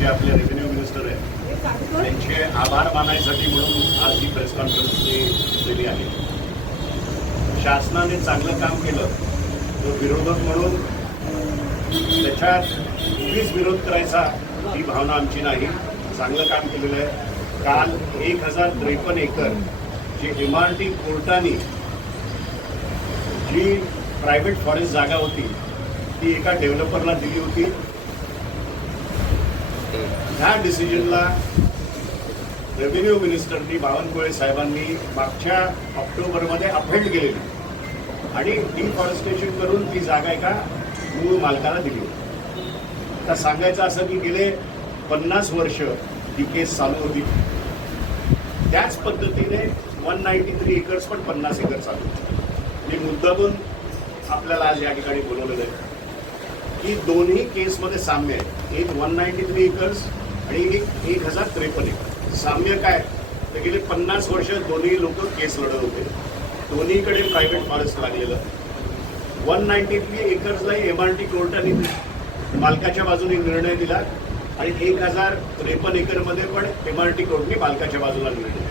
जे आपले revenue minister आहेत त्यांचे आभार मानायसाठी म्हणून आज ही प्रेस कॉन्फरन्स केली आहे. शासनाने चांगलं काम केलं तो विरोधक म्हणून त्याच्यात कुठलीच विरोध करायचा ही भावना आमची नाही. चांगलं काम केलेलं आहे. काल 1053 एकर जी MRT कोर्टाने जी प्रायव्हेट फॉरेस्ट जागा होती ती एका डेव्हलपरला दिली होती. ह्या डिसिजनला रेव्हेन्यू मिनिस्टरनी बावनकुळे साहेबांनी मागच्या ऑक्टोबरमध्ये अपहेड केलेली आणि डिफॉरेस्टेशन करून ती जागा एका मूळ मालकाला दिली होती. आता सांगायचं असं की गेले 50 वर्ष ही केस चालू होती. त्याच पद्धतीने 193 एकर्स पण 50 एकर चालू होती. मी मुद्दामून आपल्याला आज या ठिकाणी बोलवलेलं आहे की दोन्ही केसमध्ये साम्य आहे. एक 193 एकर्स आणि एक 1053 एकर. साम्य काय तर गेले 50 वर्ष दोन्ही लोक केस लढत होते. दोन्हीकडे प्रायव्हेट फॉरेस्ट लागलेलं. 193 एकर्सला MRT कोर्टाने मालकाच्या बाजूने निर्णय दिला आणि 1053 एकरमध्ये पण MRT कोर्टाने मालकाच्या बाजूला निर्णय दिला.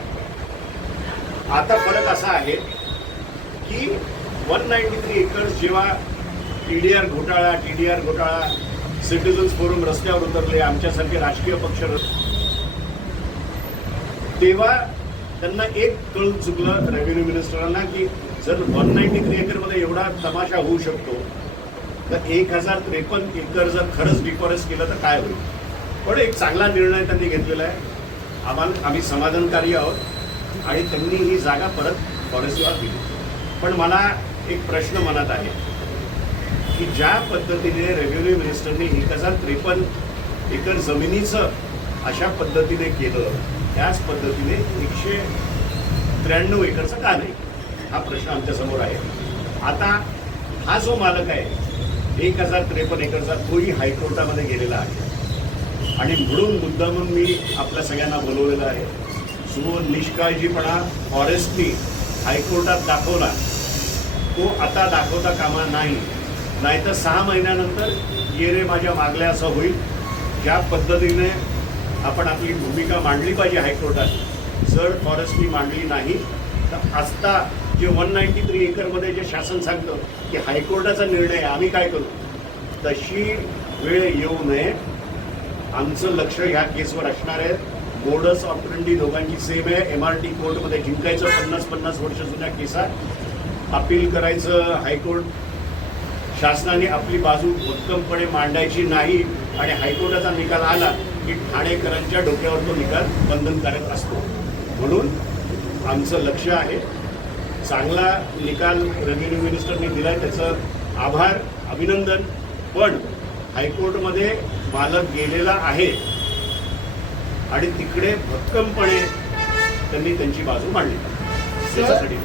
आता फरक असा आहे की 193 एकर्स जेव्हा TDR घोटाळा सिटीजन्स फोरम रस्त्यावर उतरले, आमच्यासारखे राजकीय पक्ष, तेव्हा त्यांना एक कळून चुकलं रेव्हेन्यू मिनिस्टरांना की जर 193 एकरमध्ये एवढा तमाशा होऊ शकतो तर 1053 एकर जर खरंच डिफॉरेस्ट केलं तर काय होईल. पण एक चांगला निर्णय त्यांनी घेतलेला आहे. आम्ही समाधानकारी आहोत आणि त्यांनी ही जागा परत फॉरेस्टला दिली. पण मला एक प्रश्न मनात आहे की ज्या पद्धतीने रेव्हेन्यू मिनिस्टरने 1053 एकर जमिनीचं अशा पद्धतीने केलं त्याच पद्धतीने 193 एकरचं का नाही, हा प्रश्न आमच्यासमोर आहे. आता हा जो मालक आहे 1053 एकरचा तोही हायकोर्टामध्ये गेलेला आहे आणि म्हणून मुद्दामून मी आपल्या सगळ्यांना बोलवलेलं आहे. जो निष्काळजीपणा फॉरेस्टनी हायकोर्टात दाखवला तो आता दाखवता कामा नाही. नाहीतर 6 महिन्यानंतर ये रे माझ्या मागल्या असं होईल. ज्या पद्धतीने आपण आपली भूमिका मांडली पाहिजे हायकोर्टात, जर फॉरेस्टनी मांडली नाही तर आत्ता जे 193 एकरमध्ये जे शासन सांगतं की हायकोर्टाचा निर्णय आम्ही काय करू, तशी वेळ येऊ नये. आमचं लक्ष ह्या केसवर असणार आहे. मोडस ऑपरेंडी दोघांची सेम आहे. MRT कोर्टमध्ये जिंकायचं 50-50 वर्ष जुन्या केसात, अपील करायचं हायकोर्ट. शासनाने आपली बाजू भक्कमपणे मांडायची नाही आणि हायकोर्टाचा निकाल आला की ठाणेकरांच्या डोक्यावर तो निकाल बंधनकारक असतो. म्हणून आमचं लक्ष आहे. चांगला निकाल रेव्हेन्यू मिनिस्टरने दिला आहे, त्याचं आभार, अभिनंदन. पण हायकोर्टमध्ये मालक गेलेला आहे आणि तिकडे भक्कमपणे त्यांनी त्यांची बाजू मांडली. त्याच्यासाठी